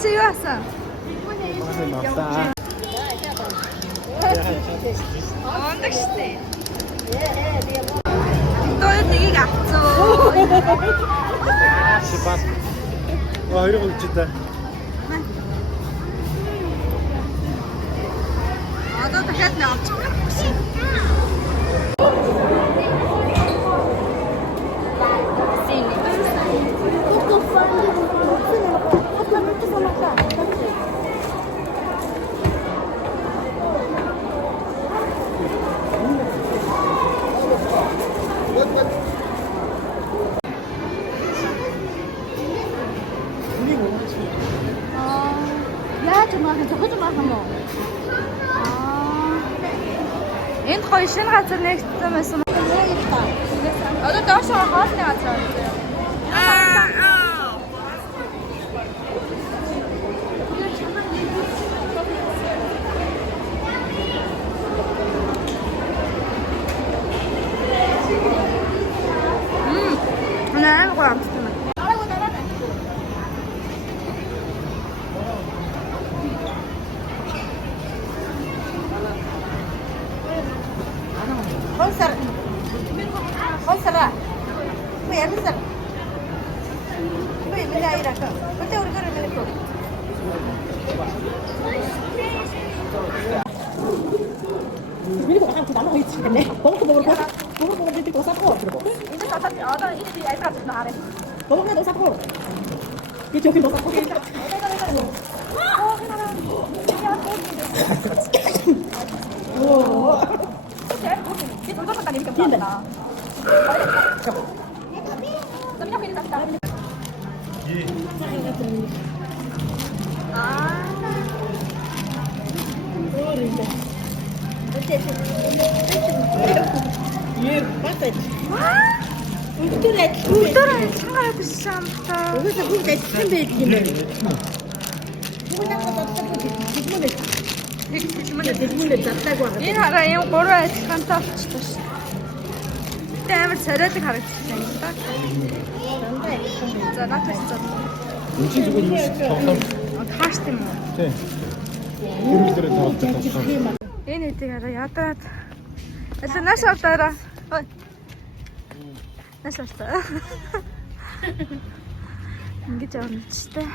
чи юу асан? Ондаг штэ. Той нэгийг авцоо. Шипас. Хоёрыг үлчтэй. Одоо дахиад нэг авчих гэсэн. Энд гоё шинэ газар нэгдсэн байсан. Одоо доош хоолны газар байна. Наа гоо амтсан. Konser. Gue ya konser. Gue benda air aku. Betul urut urut. Ini kok akan kita mau isi kan? Kamu jadi dosa kok. Ini dosa ada ini air kasih nahare. Kamu kan dosa kok. Ini jokin dosa kok. Oh. Itu dosa tadi kita. Энэ хараа юм 3 ажихантай болчихсон шүү. Амар царайдаг харагдчихсан юм да. За наад хэлсэн. Үнэн зүгээр юу тоглоом. Таашт юм уу? Тий. Гэрэл дээр тоглоом. Энэ хэдийг хараа ядраад. Аль нааш авдаараа. Ой. Нааш авдаа. Ингэж авна ч тээ.